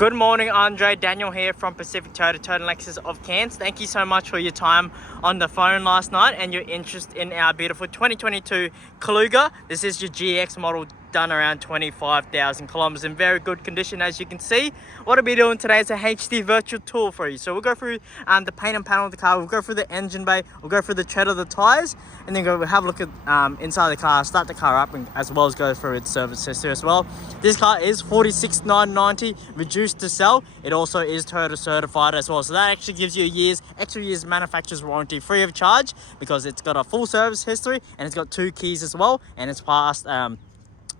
Good morning, Andre. Daniel here from Pacific Toyota Lexus of Cairns. Thank you so much for your time on the phone last night and your interest in our beautiful 2022 Kaluga. This is your GX model, done around 25,000 kilometers in very good condition, as you can see. What I'll be doing today is a HD virtual tour for you. So we'll go through the paint and panel of the car, we'll go through the engine bay, we'll go through the tread of the tires, and then we'll have a look at inside the car, start the car up, and as well as go through its service history as well. This car is 46,990 reduced to sell. It also is Toyota certified as well, so that actually gives you extra years manufacturer's warranty free of charge, because it's got a full service history and it's got 2 keys as well, and it's passed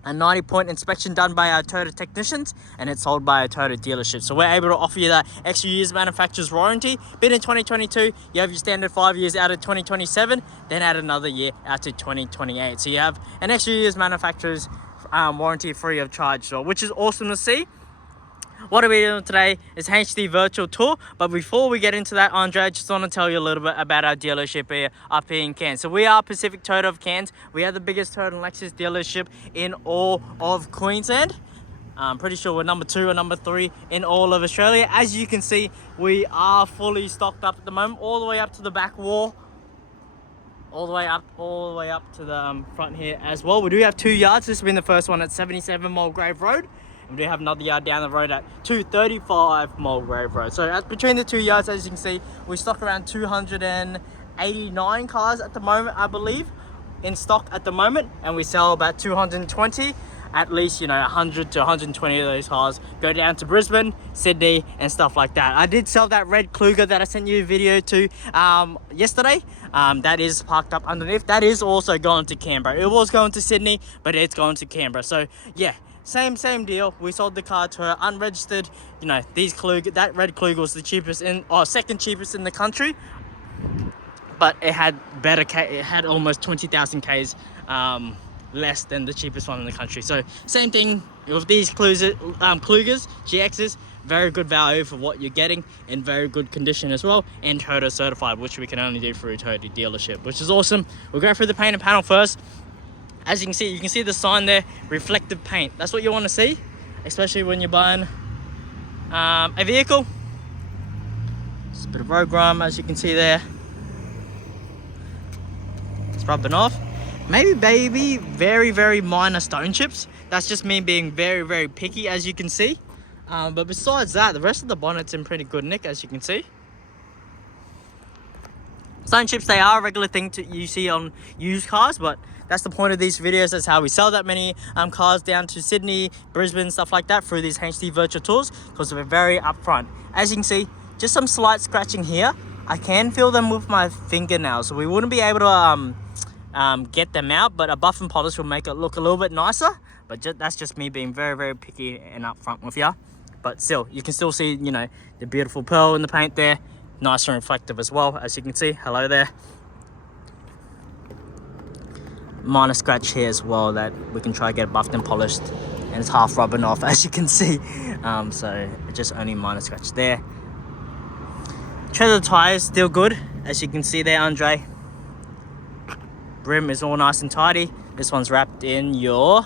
a 90-point inspection done by our Toyota technicians, and it's sold by a Toyota dealership. So we're able to offer you that extra years manufacturer's warranty. Been in 2022, you have your standard 5 years out of 2027, then add another year out to 2028. So you have an extra years manufacturer's warranty free of charge, so which is awesome to see. What we're doing today is HD virtual tour, but before we get into that, Andre, I just want to tell you a little bit about our dealership here up here in Cairns. So we are Pacific Toyota of Cairns. We are the biggest Toyota and Lexus dealership in all of Queensland. I'm pretty sure we're number 2 or number 3 in all of Australia. As you can see, we are fully stocked up at the moment, all the way up to the back wall, all the way up to the front here as well. We do have 2 yards. This has been the first one at 77 Mulgrave Road. We do have another yard down the road at 235 Mulgrave Road. So between the 2 yards, as you can see, we stock around 289 cars at the moment, I believe, in stock at the moment, and we sell about 220. At least, 100 to 120 of those cars go down to Brisbane, Sydney, and stuff like that. I did sell that red Kluger that I sent you a video to yesterday. That is parked up underneath. That is also going to Canberra. It was going to Sydney, but it's going to Canberra. So yeah, same deal. We sold the car to her unregistered. These Kluger, that red Kluger was the cheapest second cheapest in the country, but it had better. It had almost 20,000 Ks. Less than the cheapest one in the country. So same thing with these Klugers, GXs, very good value for what you're getting, in very good condition as well, and Toyota certified, which we can only do through a Toyota dealership, which is awesome. We'll go through the paint and panel first. As you can see the sign there, reflective paint. That's what you want to see, especially when you're buying a vehicle. Just a bit of road grime, as you can see there. It's rubbing off. Maybe very minor stone chips. That's just me being very picky, as you can see. But besides that, the rest of the bonnet's in pretty good nick, as you can see. Stone chips, they are a regular thing you see on used cars, but that's the point of these videos. That's how we sell that many cars down to Sydney, Brisbane, stuff like that, through these HD virtual tours, because we're very upfront. As you can see, just some slight scratching here. I can feel them with my fingernails, so we wouldn't be able to get them out, but a buff and polish will make it look a little bit nicer. But that's just me being very picky and upfront with you. But still, you can still see the beautiful pearl in the paint there, nice and reflective as well, as you can see. Hello there. Minor scratch here as well that we can try to get buffed and polished, and it's half rubbing off, as you can see. So just only minor scratch there. Tread of the tires still good, as you can see there, Andre. Brim is all nice and tidy. This one's wrapped in your,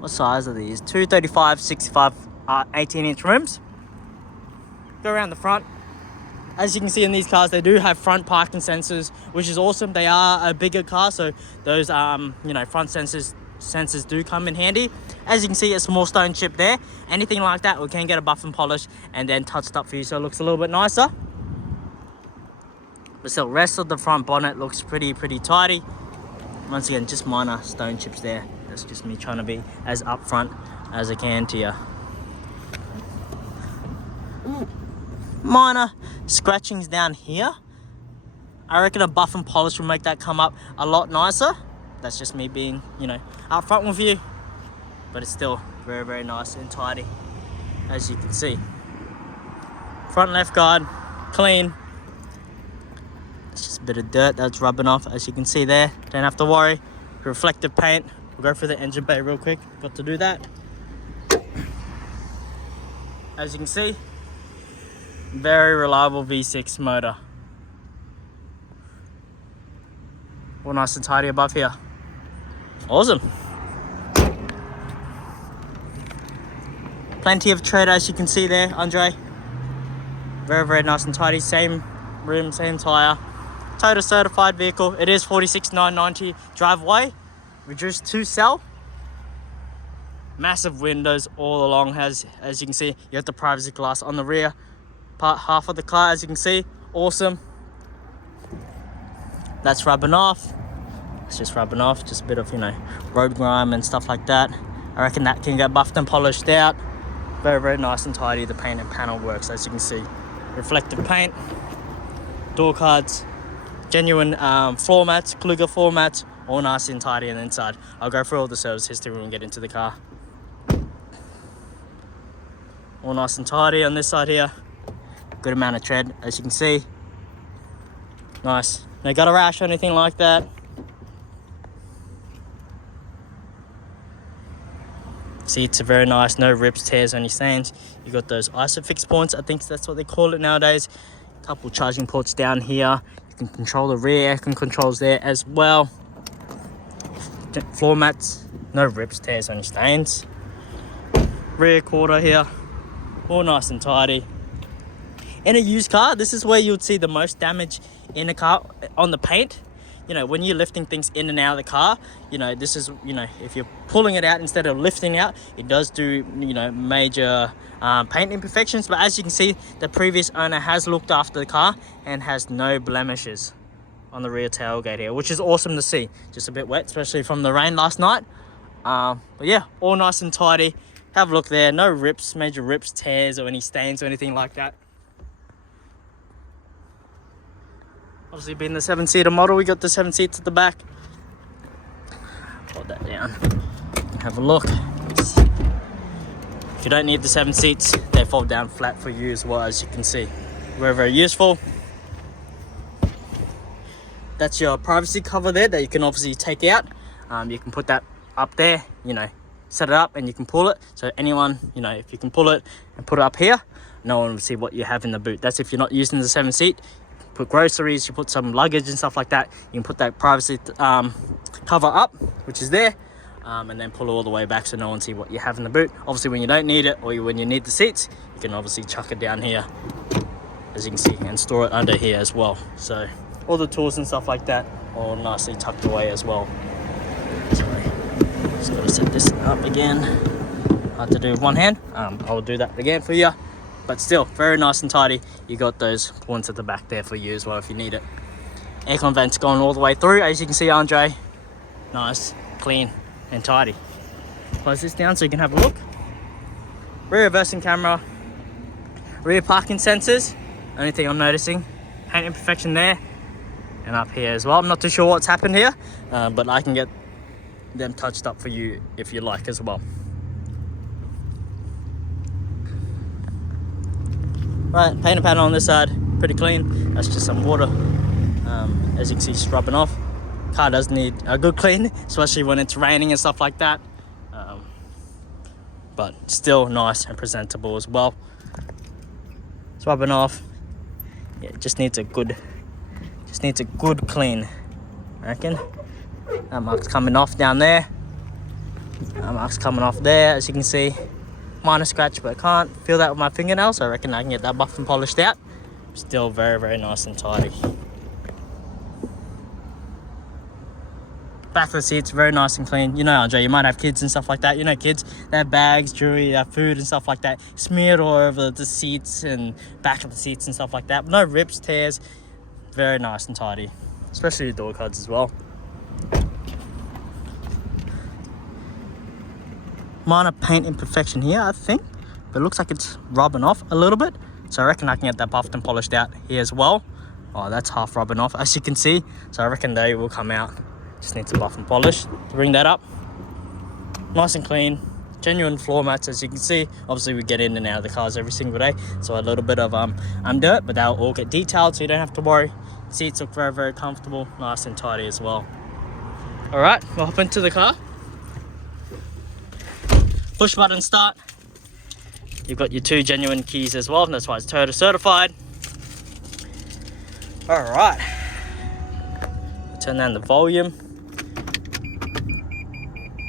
what size are these? 235, 65, 18-inch rims. Go around the front. As you can see in these cars, they do have front parking sensors, which is awesome. They are a bigger car, so those front sensors do come in handy. As you can see, a small stone chip there. Anything like that, we can get a buff and polish and then touched up for you, so it looks a little bit nicer. But still, rest of the front bonnet looks pretty tidy. Once again, just minor stone chips there. That's just me trying to be as upfront as I can to you. Minor scratchings down here. I reckon a buff and polish will make that come up a lot nicer. That's just me being, upfront with you. But it's still very nice and tidy, as you can see. Front left guard, clean. It's just a bit of dirt that's rubbing off, as you can see there. Don't have to worry. Reflective paint. We'll go through the engine bay real quick. Got to do that. As you can see, very reliable V6 motor. All nice and tidy above here. Awesome. Plenty of tread, as you can see there, Andre. Very, very nice and tidy. Same rim, same tyre. Toyota certified vehicle. It is 46,990 driveway. Reduced to sell. Massive windows all along. As you can see, you have the privacy glass on the rear part, half of the car, as you can see. Awesome. That's rubbing off. It's just rubbing off. Just a bit of, you know, road grime and stuff like that. I reckon that can get buffed and polished out. Very, very nice and tidy. The paint and panel works, as you can see. Reflective paint, door cards, genuine floor mats, Kluger floor mats, all nice and tidy on the inside. I'll go through all the service history when we get into the car. All nice and tidy on this side here. Good amount of tread, as you can see. Nice. No gutter rash or anything like that. Seats are very nice, no rips, tears, any stains. You got those ISOFIX points, I think that's what they call it nowadays. Couple charging ports down here. You can control the rear, aircon controls there as well. Floor mats, no rips, tears, any stains. Rear quarter here, all nice and tidy. In a used car, this is where you would see the most damage in a car on the paint. You know, when you're lifting things in and out of the car, you know, this is, you know, if you're pulling it out instead of lifting out, it does do, you know, major paint imperfections. But as you can see, the previous owner has looked after the car and has no blemishes on the rear tailgate here, which is awesome to see. Just a bit wet, especially from the rain last night. But yeah, all nice and tidy. Have a look there. No rips, major rips, tears, or any stains or anything like that. Obviously, being the 7-seater model, we got the 7 seats at the back. Hold that down. Have a look. If you don't need the 7 seats, they fold down flat for you as well, as you can see. Very, very useful. That's your privacy cover there that you can obviously take out. You can put that up there, you know, set it up and you can pull it. So anyone, you know, if you can pull it and put it up here, no one will see what you have in the boot. That's if you're not using the 7 seat. Put groceries, you put some luggage and stuff like that, you can put that privacy cover up, which is there, and then pull it all the way back so no one see what you have in the boot. Obviously, when you don't need it or when you need the seats, you can obviously chuck it down here, as you can see, and store it under here as well. So all the tools and stuff like that all nicely tucked away as well. Sorry, just gotta set this up again. Hard to do with one hand. I'll do that again for you. But still, very nice and tidy. You got those points at the back there for you as well if you need it. Aircon vents going all the way through, as you can see, Andre. Nice, clean, and tidy. Close this down so you can have a look. Rear reversing camera. Rear parking sensors. Only thing I'm noticing. Paint imperfection there. And up here as well. I'm not too sure what's happened here. But I can get them touched up for you if you like as well. Right, paint and panel on this side, pretty clean. That's just some water. As you can see, just rubbing off. Car does need a good clean, especially when it's raining and stuff like that. But still nice and presentable as well. It's rubbing off. Yeah, it just needs a good clean, I reckon. That mark's coming off down there. That mark's coming off there, as you can see. Minor scratch, but I can't feel that with my fingernails, so I reckon I can get that buffed and polished out. Still very, very nice and tidy. Back of the seats, very nice and clean. You know, Andre, you might have kids and stuff like that. You know, kids, they have bags, jewelry, they have food and stuff like that smeared all over the seats and back of the seats and stuff like that. No rips, tears. Very nice and tidy, especially the door cards as well. Minor paint imperfection here, I think, but it looks like it's rubbing off a little bit, so I reckon I can get that buffed and polished out here as well. Oh, that's half rubbing off, as you can see, so I reckon they will come out. Just need to buff and polish to bring that up. Nice and clean, genuine floor mats, as you can see. Obviously we get in and out of the cars every single day, so a little bit of dirt, but they'll all get detailed, so you don't have to worry. Seats look very, very comfortable, nice and tidy as well. All right, we'll hop into the car. Push button start. You've got your 2 genuine keys as well, and that's why it's Toyota certified. All right. Turn down the volume.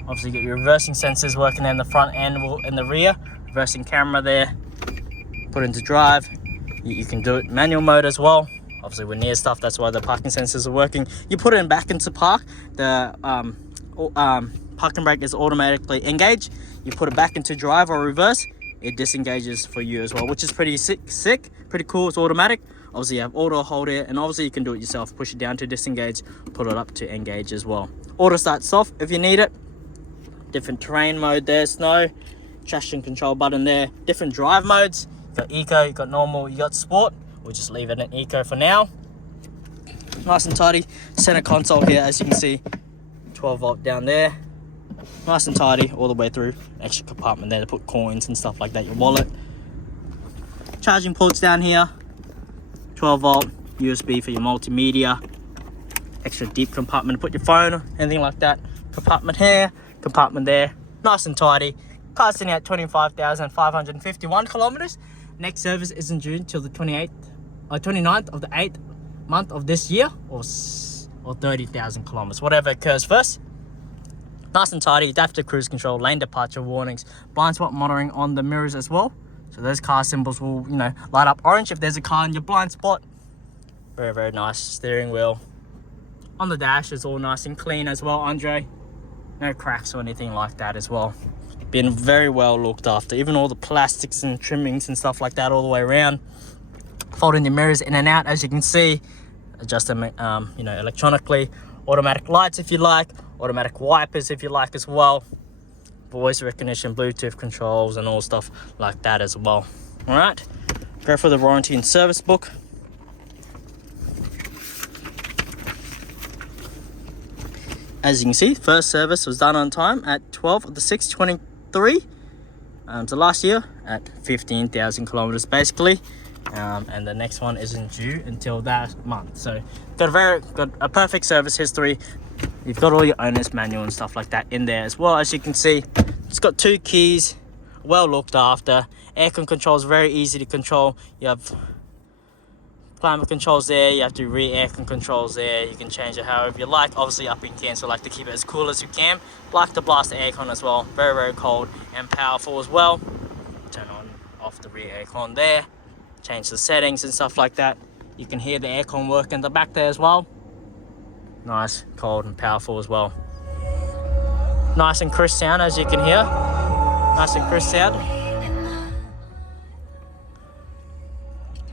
Obviously, you got your reversing sensors working in the front and in the rear. reversing camera there. Put into drive. You can do it manual mode as well. Obviously we're near stuff, that's why the parking sensors are working. You put it back into park, the parking brake is automatically engaged. You put it back into drive or reverse, it disengages for you as well, which is pretty sick, pretty cool. It's automatic. Obviously you have auto hold here, and obviously you can do it yourself. Push it down to disengage, put it up to engage as well. Auto start soft if you need it. Different terrain mode there, snow, traction control button there. Different drive modes. You got eco, you got normal, you got sport. We'll just leave it in eco for now. Nice and tidy. Center console here, as you can see, 12 volt down there. Nice and tidy all the way through. Extra compartment there to put coins and stuff like that, your wallet. Charging ports down here. 12 volt USB for your multimedia. Extra deep compartment to put your phone, anything like that. Compartment here, compartment there. Nice and tidy. Car's sitting at 25,551 kilometers. Next service isn't due till the 29th of the 8th month of this year, or 30,000 kilometers, whatever occurs first. Nice and tidy. Adaptive cruise control, lane departure warnings, blind spot monitoring on the mirrors as well. So those car symbols will, light up orange if there's a car in your blind spot. Very, very nice. Steering wheel. On the dash is all nice and clean as well, Andre. No cracks or anything like that as well. Been very well looked after. Even all the plastics and trimmings and stuff like that all the way around. Folding the mirrors in and out, as you can see. Adjust them, electronically. Automatic lights if you like. Automatic wipers if you like as well. Voice recognition, Bluetooth controls, and all stuff like that as well. All right, go for the warranty and service book. As you can see, first service was done on time at 12 of the 6th, 23. So last year at 15,000 kilometers basically. And the next one isn't due until that month. So got a perfect service history. You've got all your owner's manual and stuff like that in there as well. As you can see, it's got 2 keys, well looked after. Aircon controls very easy to control. You have climate controls there, you have the rear aircon controls there. You can change it however you like. Obviously up in Cairns, we like to keep it as cool as you can. Like to blast the aircon as well, very, very cold and powerful as well. Turn on, off the rear aircon there. Change the settings and stuff like that. You can hear the aircon work in the back there as well. Nice, cold and powerful as well. Nice and crisp sound, as you can hear. Nice and crisp sound.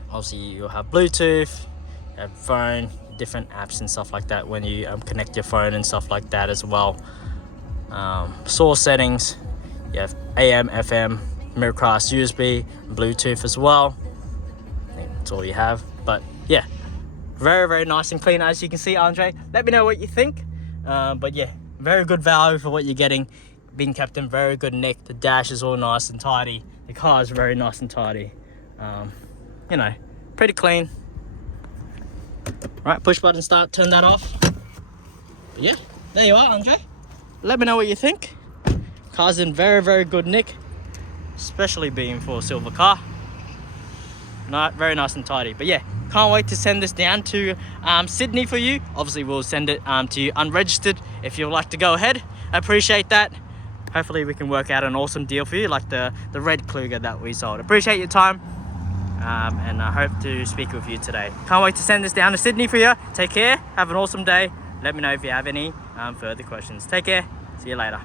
Obviously you'll have Bluetooth, you have phone, different apps and stuff like that when you connect your phone and stuff like that as well. Source settings, you have AM, FM, Miracast, USB, Bluetooth as well. I think that's all you have, but yeah, very, very nice and clean, as you can see, Andre. Let me know what you think. But yeah, very good value for what you're getting. Being kept in very good nick. The dash is all nice and tidy. The car is very nice and tidy. Pretty clean. Right, push button start, turn that off. But yeah, there you are, Andre. Let me know what you think. Car's in very, very good nick, especially being for a silver car. Very nice and tidy. But yeah, can't wait to send this down to Sydney for you. Obviously we'll send it to you unregistered if you'd like to go ahead. I appreciate that. Hopefully we can work out an awesome deal for you, like the red Kluger that we sold. Appreciate your time, and I hope to speak with you today. Can't wait to send this down to Sydney for you. Take care, have an awesome day. Let me know if you have any further questions. Take care, see you later.